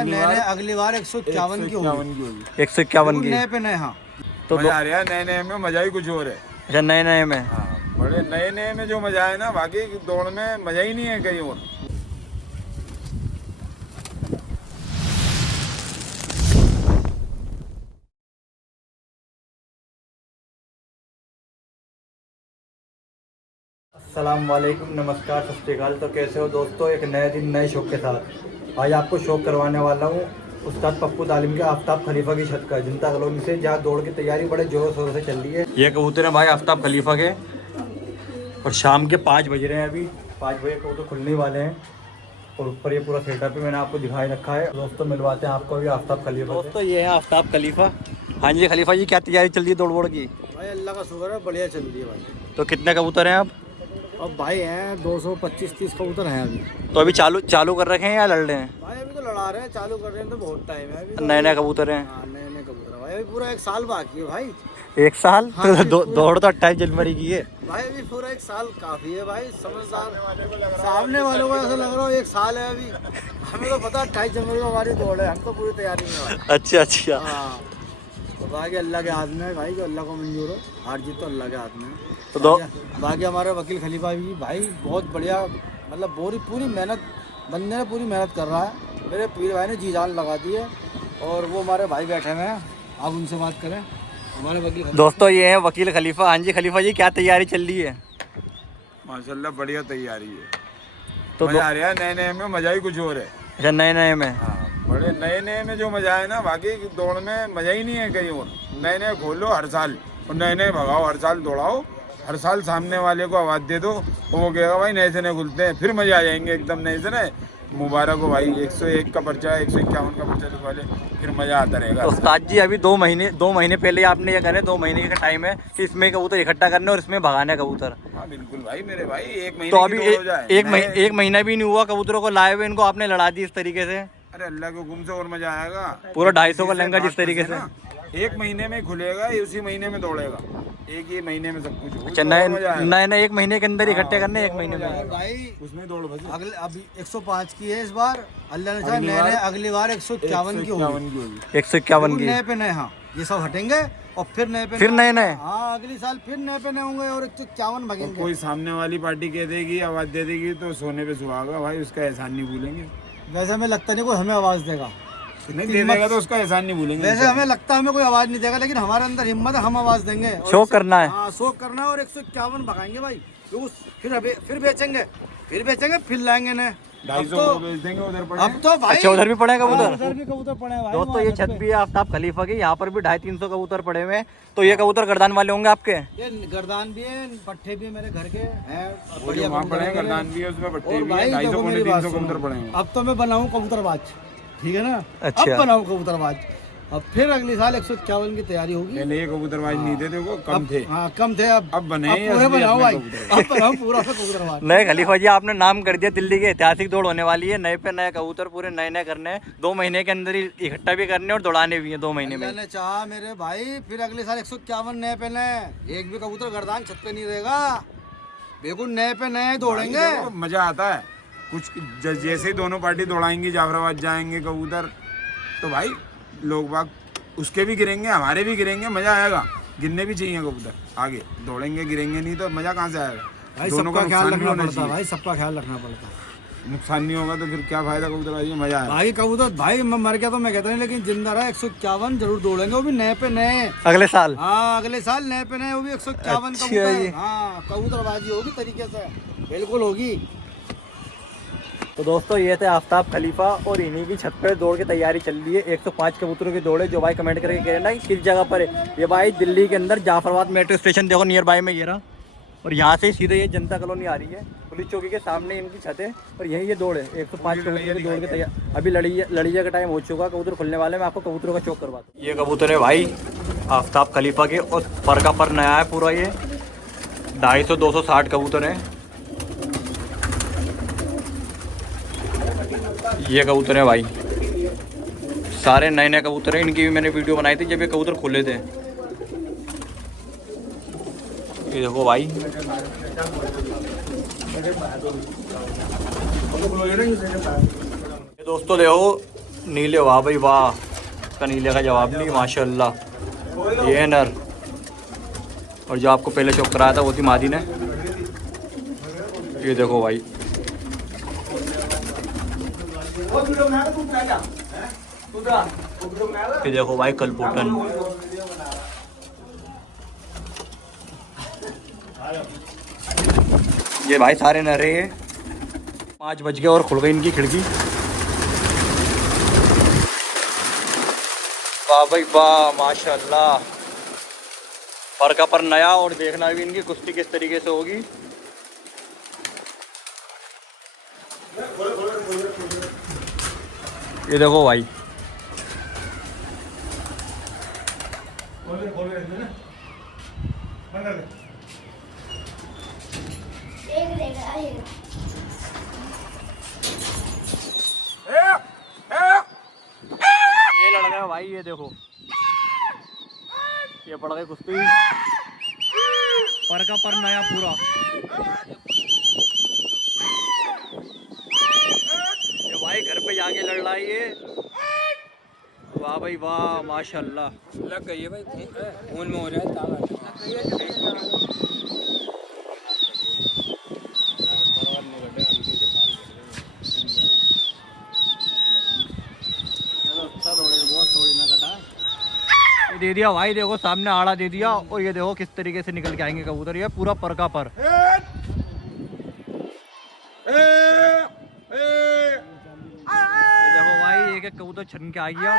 अगली बार 151 की होगी। 151 की नए पे नए। हाँ तो मजा आ रहा है, नए नए में मजा ही कुछ और है। अच्छा, नए नए में। हाँ, बड़े नए नए में जो मजा है ना, बाकी दौड़ में मजा ही नहीं है कहीं और। अस्सलाम वालेकुम, नमस्कार, सत श्री अकाल। तो कैसे हो दोस्तों, एक नए दिन नए शौक के साथ आज आपको शौक करवाने वाला हूँ उस्ताद पप्पू तालिम के आफ्ताब खलीफा की छत का, जनता कॉलोनी से, जहाँ दौड़ की तैयारी बड़े जोरों शोरों से चल रही है। ये कबूतर है भाई आफ्ताब खलीफा के, और शाम के 5 बज रहे हैं। अभी 5 बजे कबूतर खुलने वाले हैं, और ऊपर ये पूरा सेटअप भी मैंने आपको दिखाई रखा है। दोस्तों मिलवाते हैं आपको अभी आफ्ताब खलीफा। दोस्तों ये है आफ्ताब खलीफा। हाँ जी खलीफा जी, क्या तैयारी चल रही है दौड़ वोड़ की? भाई अल्लाह का शुक्र है, बढ़िया चल रही है भाई। तो कितने कबूतर हैं आप? अब भाई हैं 225-30 कबूतर हैं अभी। तो अभी चालू कर रखे हैं या लड़ रहे हैं? भाई अभी तो लड़ा रहे हैं, चालू कर रहे हैं तो बहुत टाइम है अभी। नए नए कबूतर हैं। हाँ नए नए कबूतर हैं भाई, अभी पूरा 1 साल बाकी है भाई। 1 साल? हाँ, तो दौड़ तो 28 जनवरी की है भाई, अभी पूरा 1 साल काफी है भाई। समझदार सामने वालों को ऐसा लग रहा हो 1 साल है अभी, हमें तो पता 28 जनवरी को हमारी दौड़ है, हम तो पूरी तैयारी में हैं। अच्छा अच्छा। हाँ तो बाकी अल्लाह के हाथ में है भाई, जो अल्लाह को मंजूर हो, हार जीत तो अल्लाह के हाथ में है। तो बाकी हमारे वकील खलीफा भी भाई बहुत बढ़िया, मतलब पूरी मेहनत, बंदे ने पूरी मेहनत कर रहा है। मेरे पीर भाई ने जी जान लगा दी है, और वो हमारे भाई बैठे हुए हैं, आप उनसे बात करें। हमारे वकील दोस्तों ये है वकील खलीफा। हाँ जी खलीफा जी, क्या तैयारी चल रही है? माशाल्लाह बढ़िया तैयारी है, तो मजा आ रहा है, नए नए में मजा ही कुछ और है। अच्छा, नए नए में। हाँ, बड़े नए नए में जो मजा है ना, बाकी दौड़ में मजा ही नहीं है कहीं और। नए नए खोलो हर साल, और नए नए भगाओ, हर साल दौड़ाओ, हर साल सामने वाले को आवाज़ दे दो, वो कहेगा भाई नए से नए खुलते हैं, फिर मजा आ जाएंगे एकदम नए से नए। मुबारक हो भाई, 101 का पर्चा, 151 का पर्चा लिखवा ले, फिर मजा आता रहेगा। तो उस्ताद जी अभी 2 महीने पहले आपने ये करे, 2 महीने का टाइम है कि इसमें कबूतर इकट्ठा करने और इसमें भगाने कबूतर। हाँ बिल्कुल भाई मेरे भाई, 1 महीने तो अभी की दौड़ हो जाए। एक महीना भी नहीं हुआ कबूतरों को लाए हुए, इनको आपने लड़ा दी इस तरीके से। अरे अल्लाह के हुक्म से और मजा आएगा। पूरा 250 का लहंगा जिस तरीके से 1 महीने में खुलेगा, उसी महीने में दौड़ेगा, एक ही महीने में सब कुछ हो। अच्छा, नए 1 महीने के अंदर इकट्ठे करने, 1 महीने में भाई उसमें दौड़ बजे। अगले अभी 105 की है इस बार, अल्लाह ने चाहा नए अगली बार 151 की होगी। 151 की। नए पे नए। हाँ ये सब हटेंगे और फिर नए पे नए। हाँ अगली साल फिर नए पे नए होंगे, और 151 भगेंगे। कोई सामने वाली पार्टी कह देगी, आवाज दे देगी, तो सोने पे सुहागा भाई, उसका एहसान नहीं भूलेंगे। वैसे हमें लगता नहीं कोई हमें आवाज देगा, नहीं दे देगा तो उसका एहसान नहीं भूलेंगे। वैसे हमें लगता है हमें कोई आवाज नहीं देगा, लेकिन हमारे अंदर हिम्मत है, हम आवाज देंगे। शौक करना है। हाँ शौक करना है, और 151 भगाएंगे भाई। फिर बेचेंगे, फिर लाएंगे नए। 250 को बेच देंगे उधर पड़े। अब तो भाई अच्छा, उधर भी पड़े कबूतर? उधर भी कबूतर पड़े हैं भाई। दोस्तों ये छत भी है आफ्ताब खलीफा की, यहाँ पर भी 250-300 कबूतर पड़े हुए हैं। तो ये कबूतर गर्दान वाले होंगे आपके? ये गर्दान भी है, पट्टे भी मेरे घर के हैं, बढ़िया वहाँ पड़े हैं, गर्दान भी है, उसमें पट्टे भी हैं, 250-300 कबूतर पड़े हैं। अब तो मैं बनाऊं कबूतरबाज, ठीक है ना? अच्छा। अब बनाऊं कबूतरबाज, अब फिर अगले साल 151 की तैयारी होगी। पहले ये कबूतरबाज नहीं थे, देखो कम थे। हाँ कम थे, अब बने पूरे बनाओ भाई, अब बनाओ पूरा कबूतरबाज। नए खलीफा जी आपने नाम कर दिया, दिल्ली की ऐतिहासिक दौड़ होने वाली है। नए पे नए कबूतर पूरे नए नए करने हैं, 2 महीने के अंदर ही इकट्ठा भी करने और दौड़ाने भी हैं 2 महीने में। मैंने चाहा मेरे भाई, फिर अगले साल 151 नए पे नए, एक भी कबूतर गर्दान छत पे नहीं रहेगा, बिल्कुल नए पे नए दौड़ेंगे। मजा आता है कुछ, जैसे ही दोनों पार्टी दौड़ाएंगी, जाफराबाद जाएंगे कबूतर, तो भाई लोग बाग उसके भी गिरेंगे, हमारे भी गिरेंगे, मजा आएगा। गिरने भी चाहिए कबूतर, आगे दौड़ेंगे, गिरेंगे नहीं तो मजा कहाँ से आएगा? भाई दोनों का ख्याल रखना होना पड़ता है चाहिए। भाई, सबका ख्याल रखना पड़ता है। नुकसान नहीं होगा तो फिर क्या फायदा कबूतरबाजी में, मजा आएगा। भाई कबूतर भाई मैं मर गया तो मैं कहता नहीं, लेकिन जिंदा रहा 151 जरूर दौड़ेंगे, वो भी नए पे नए अगले साल। हाँ अगले साल नए पे नए, वो भी 151 अच्छा कबूतर। हाँ कबूतरबाजी होगी तरीके से, बिल्कुल होगी। तो दोस्तों ये थे आफ्ताब खलीफा, और इन्हीं की छत पे दौड़ की तैयारी चल रही है। 105 कबूतरों की दौड़ है। जो भाई कमेंट करके कह रहे ना कि किस जगह पर है, ये भाई दिल्ली के अंदर जाफराबाद मेट्रो स्टेशन देखो नियर बाय में ये रहा, और यहाँ से सीधे ये जनता कॉलोनी आ रही है, पुलिस चौकी के सामने इनकी छत है, और यही ये दौड़ है 105 कबूतरों की दौड़ की तैयारी। अभी लड़िया का टाइम हो चुका, कबूतर खुलने वाले, मैं आपको कबूतरों का शौक करवाता हूँ। ये कबूतर है भाई आफ्ताब खलीफा के, और पर का पर नया है पूरा, ये 250-260 कबूतर हैं। ये कबूतर है भाई, सारे नए नए कबूतर हैं। इनकी भी मैंने वीडियो बनाई थी जब ये कबूतर खुले थे। ये देखो भाई, ये दोस्तों देखो नीले, वाह भाई वाह, इसका नीले का जवाब नहीं, माशाल्लाह। ये है नर, और जो आपको पहले चौक कराया था वो थी मादी ने। ये देखो भाई, ये देखो भाई कलपुटन। ये भाई सारे नरे हैं। 5 बज गए और खुल गई इनकी खिड़की। वाह भाई वाह, माशाल्लाह, पर का पर नया। और देखना भी इनकी कुश्ती किस तरीके से होगी। ये देखो भाई, ये लड़ गए भाई। ये देखो, ये पड़ गई कुश्ती, पर का पर नया पूरा। ये भाई घर पे जाके लड़ रहा है ये। वाह भाई वाह, माशाल्लाह। लग गई है भाई, खून में हो रहा है ताकत। ये दे दिया भाई, देखो सामने आड़ा दे दिया। और ये देखो किस तरीके से निकल के आएंगे कबूतर, ये पूरा पर का पर। ये देखो भाई, एक एक कबूतर छन के आ गया।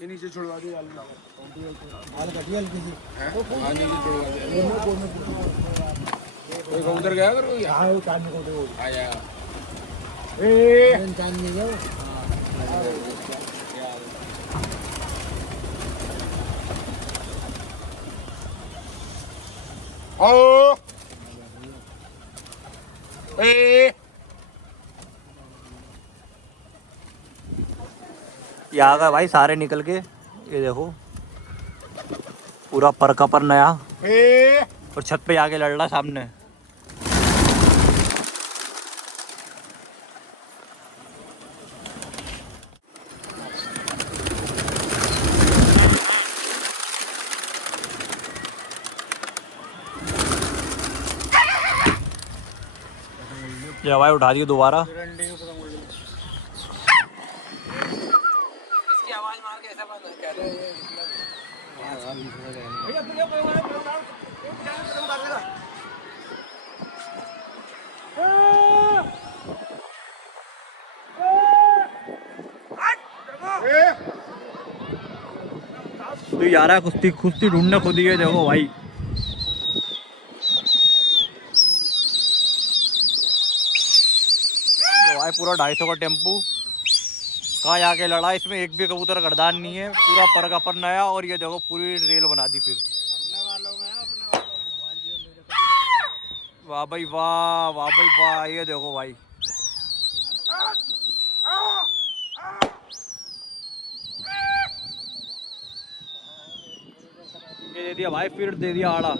ये नीचे छुड़वा दी हाल कटी हल्की सी। नीचे छुड़वा दी। कोई कबूतर गया अगर कोई हाँ वो चांदनी को दो आया। चांदनी जाओ। आओ ये आ गए भाई सारे निकल के। ये देखो पूरा पर का पर नया। और छत पे आके लड़ रहा सामने। ये भाई उठा दिए दोबारा। इसकी आवाज मार के ऐसा बंद कर रहे हैं। तो यार है कुश्ती कुश्ती ढूंढने खुद ही है। देखो भाई तो भाई पूरा 250 का टेम्पू कहाँ जाके लड़ा। इसमें एक भी कबूतर गर्दान नहीं है। पूरा पर का पर नया। और ये देखो पूरी रेल बना दी फिर। वाह भाई वाह, वाह भाई वाह। ये देखो भाई ये दे दिया भाई, फिर दे दिया आड़ा।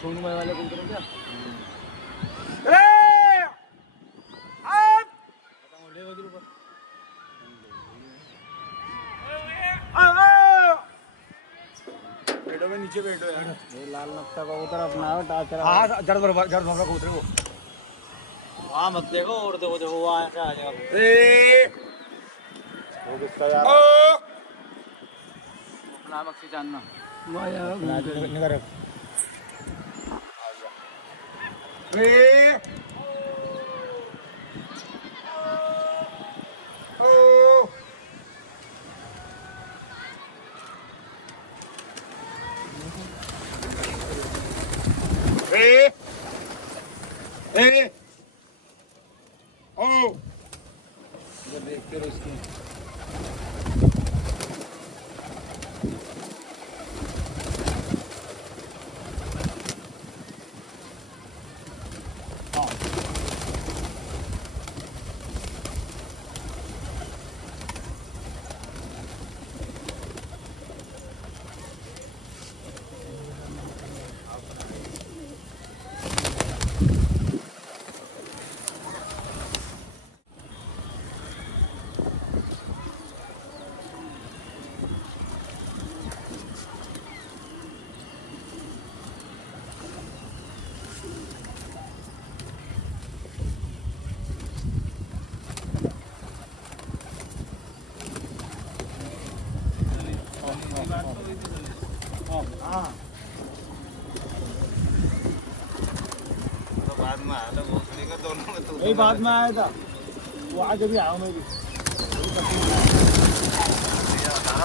सोनू भाई वाले कौन करें क्या? बैठो में नीचे बैठो यार। लाल नक्शा का उतर अपना टाचर। हाँ जड़ भर कबूतर को। हाँ मत देखो। और देखो देखो वो आ जाएगा। वो किसका यार? अपना मक्सी जानना। निकल रख। ए ओ देखते रहो इसकी। बाद में आया था भोसड़ी का दोनों में तो यही बाद में आया था, वो आज अभी आया हूँ मैं भी।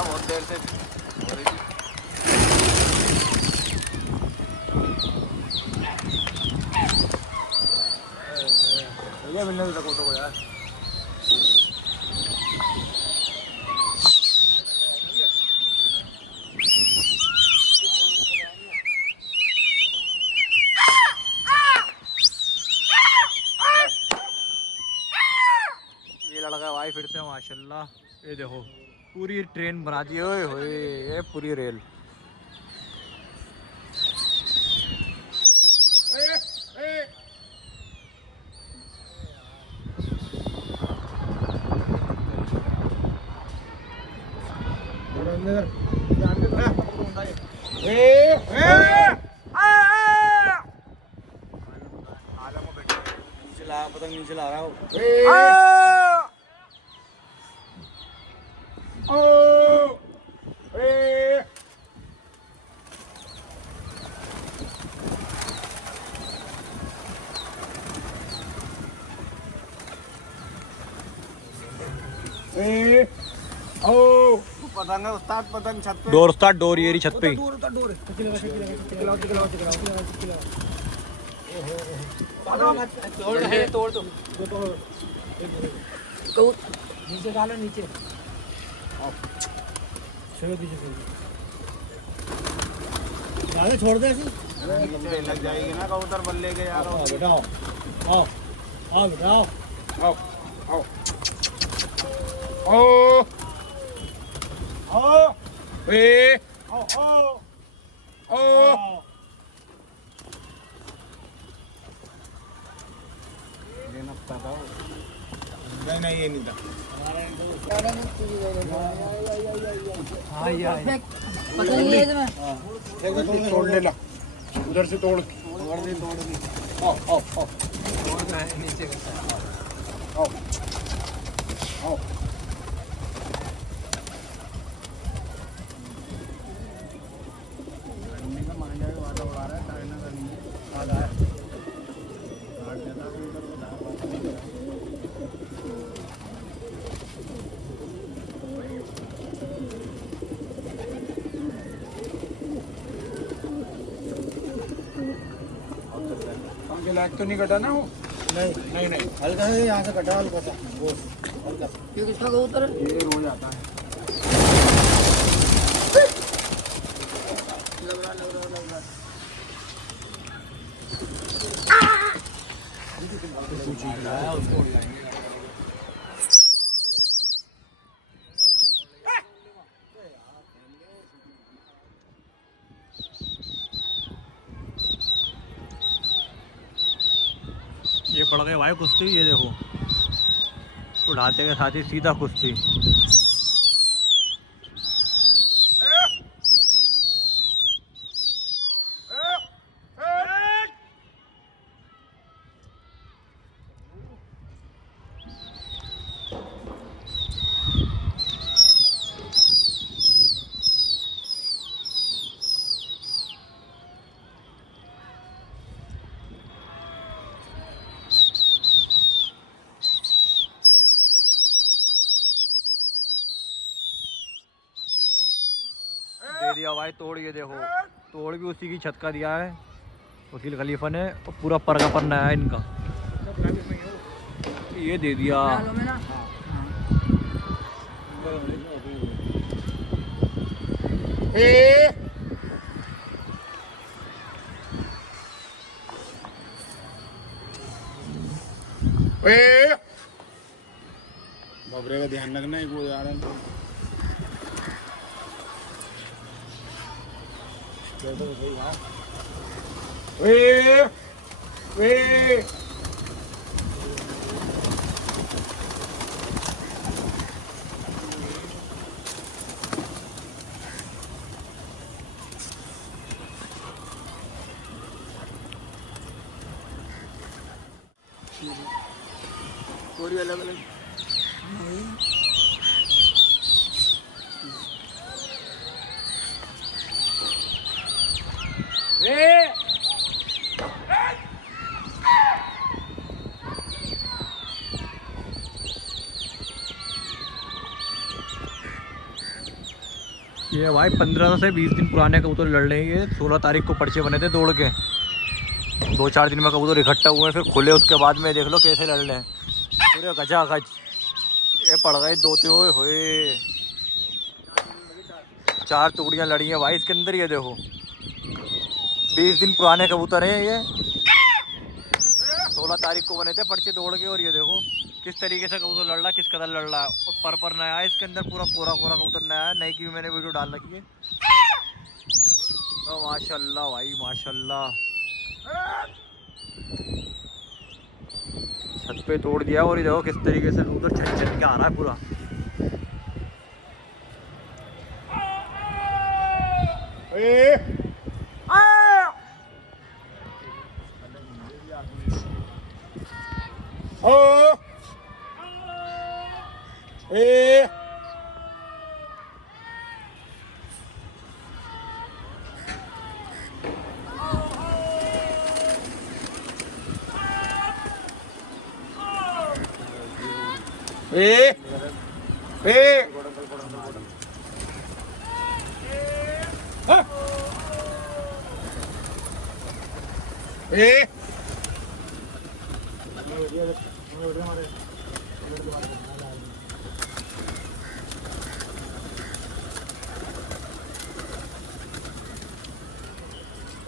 बहुत देर से हो रही थी। भैया मिलने दो फोटो को यार। ये लड़का भाई फिर से माशाल्लाह, ये देखो पूरी ट्रेन बना दी। ओए होए, ये पूरी रेल। नीचे ला, पतंग नीचे ला रहा हूँ। पतंग है उस्ताद, पतंग छत पे। डोर स्टार्ट, डोर ये रही छत पे। तोड़ दो। नीचे डालो, नीचे। छोड़ दीजिए, छोड़ दे ऐसे। नीचे लग जाएगी ना कबूतर बल्ले के यार। बेटा आओ, आओ बेटा आओ। आओ आओ ओ आओ ए आओ आओ ओ नहीं नहीं ये नहीं था। तोड़ ले ला, उधर से तोड़ आओ आओ आओ नीचे आओ आओ। पंखे लायक तो नहीं कटा ना वो? नहीं नहीं नहीं हल्का से यहाँ से कटा, हल्का सा वो हल्का। क्यों, किसका कबूतर है? ये रो जाता है। ये पड़ गए भाई कुश्ती। ये देखो उड़ाते के साथ ही सीधा कुश्ती। दे दिया भाई तोड़। ये देखो तोड़ भी उसी की छत का दिया है वकील खलीफा ने, और पूरा परगा पन्ना है इनका। ये दे दिया। बबरे का ध्यान रखना है, वो यार पूरी अलग अलग। ये भाई 15 से 20 दिन पुराने कबूतर लड़ रहे हैं। ये 16 तारीख को पर्चे बने थे दौड़ के, 2-4 दिन में कबूतर इकट्ठा हुए फिर खुले, उसके बाद में देख लो कैसे लड़ रहे हैं पूरे गजा गज। ये पड़ गए 2-3 हुए, 4 टुकड़ियाँ लड़ी हैं भाई इसके अंदर। ये देखो 20 दिन पुराने कबूतर हैं ये, 16 तारीख को बने थे पर्चे दौड़ के। और ये देखो किस तरीके से कबूतर लड़ रहा है, किस कदर लड़ रहा है। और पर नया है इसके अंदर, पूरा कोरा कोरा कबूतर नया है, नई की भी मैंने वीडियो डाल रखी है। तो माशाल्लाह भाई माशाल्लाह, छत पे तोड़ दिया। और ये देखो किस तरीके से कबूतर छत छत के आ रहा है पूरा।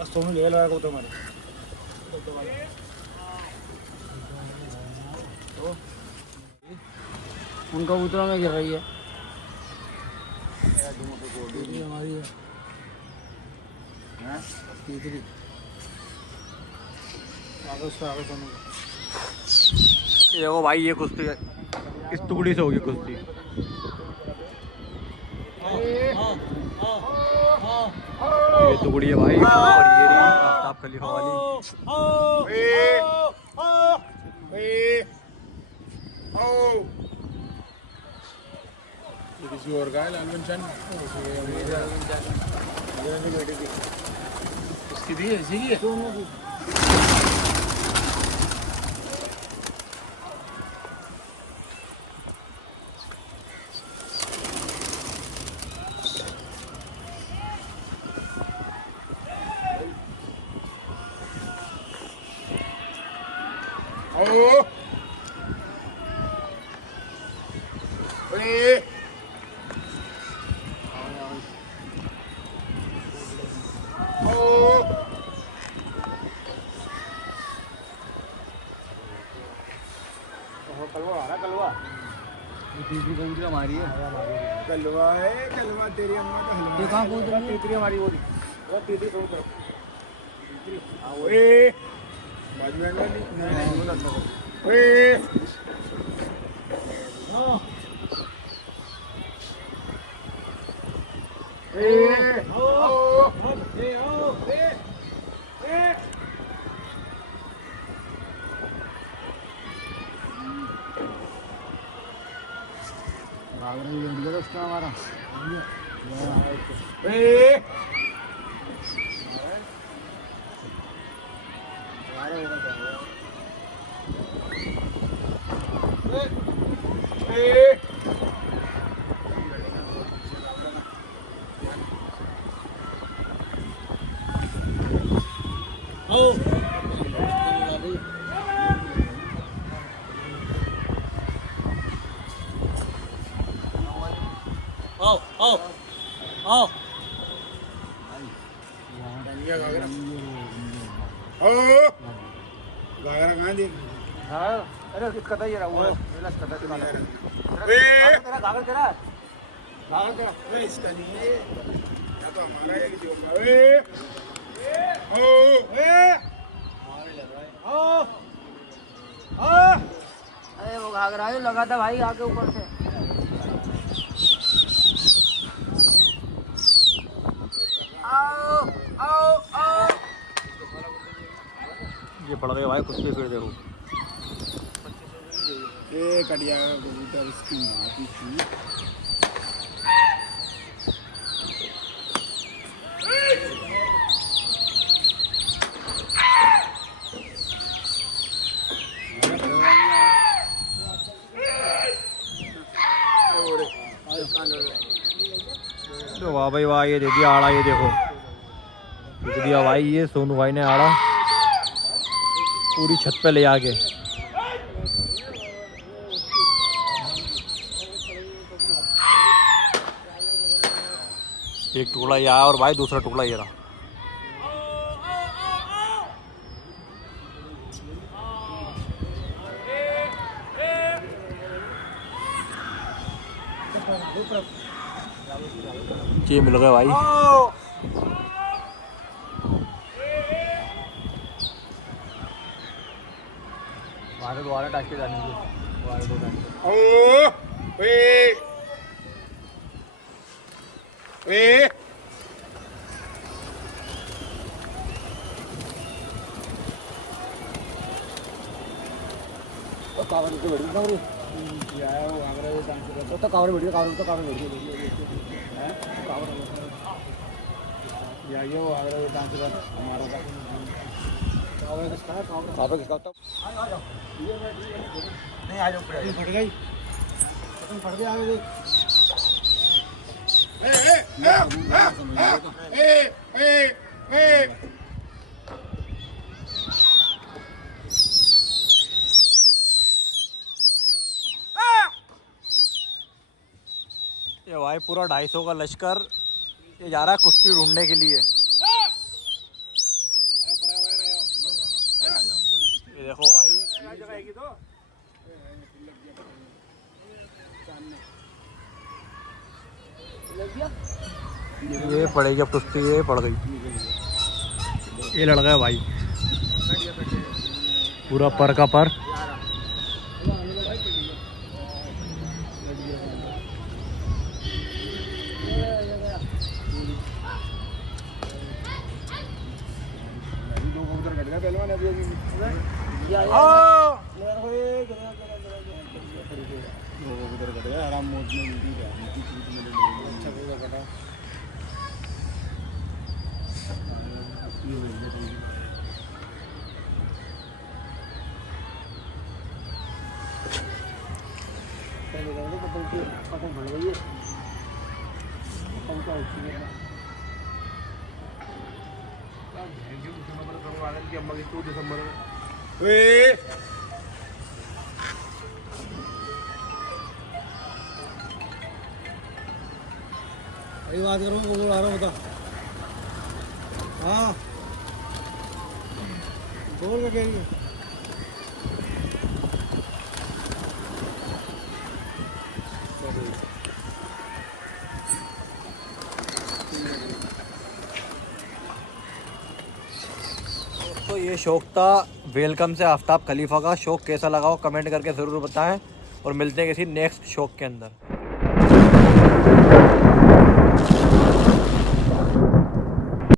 सोनू ले लगा को तुम्हारे उनका कबूतरों में गिर रही है हमारी है तीसरी आगे उसका आगे सोनू ये देखो भाई ये कुश्ती इस टुकड़ी से होगी कुश्ती। ये टुकड़ी है भाई, और ये रही आफ्ताब खलीफा वाली। किसी और का है लालवन चंद, उसकी भी ऐसी ही है। तीसरी कबूतरी हमारी है। कलवा है, कलवा तेरी अम्मा का हलवा। ये कहाँ कबूतरी? तीसरी हमारी वो तीसरी कबूतर बाजू वाली भाग रही है दोस्तों हमारा। आओ आओ आओ। अरे किसका था ये रहा हुआ तेरा कागज तेरा इसका नहीं है या तो हमारा एक जो अरे वो घाघरा ही लगा था भाई आके ऊपर से। आओ आओ आओ। ये पड़ गए भाई कुश्ती फिर देखो। ये कटिया का कबूतर इसकी माँ की थी। तो वाह भाई वाह, ये दे दिया आड़ा, ये देखो दे दिया भाई, ये सोनू भाई ने आड़ा पूरी छत पे ले आके। एक टुकड़ा ये आया और भाई दूसरा टुकड़ा ये रहा। ये मिल गया भाई। दोबारा टाइप के जाने कावर के बड़ी ना वो आया वो आगरा वो डांस कर तो कावर वीडियो है कावर या ये वो आगरा वो डांस कर हमारा कावर किसका आ जाओ नहीं आ जाओ फट गई खत्म फट गया आगे ये भाई पूरा 250 का लश्कर ये जा रहा है कुश्ती ढूंढने के लिए। ये देखो भाई ये पड़ेगी अब कुश्ती, ये पड़ गई, ये लड़ गया भाई पूरा पर का पर। यही बात करूँ वो आ रहा होता हाँ बोल के कह रही है तो ये शौक था वेलकम से आफ्ताब खलीफा का। शौक कैसा लगा हो कमेंट करके ज़रूर बताएं और मिलते हैं किसी नेक्स्ट शौक के अंदर।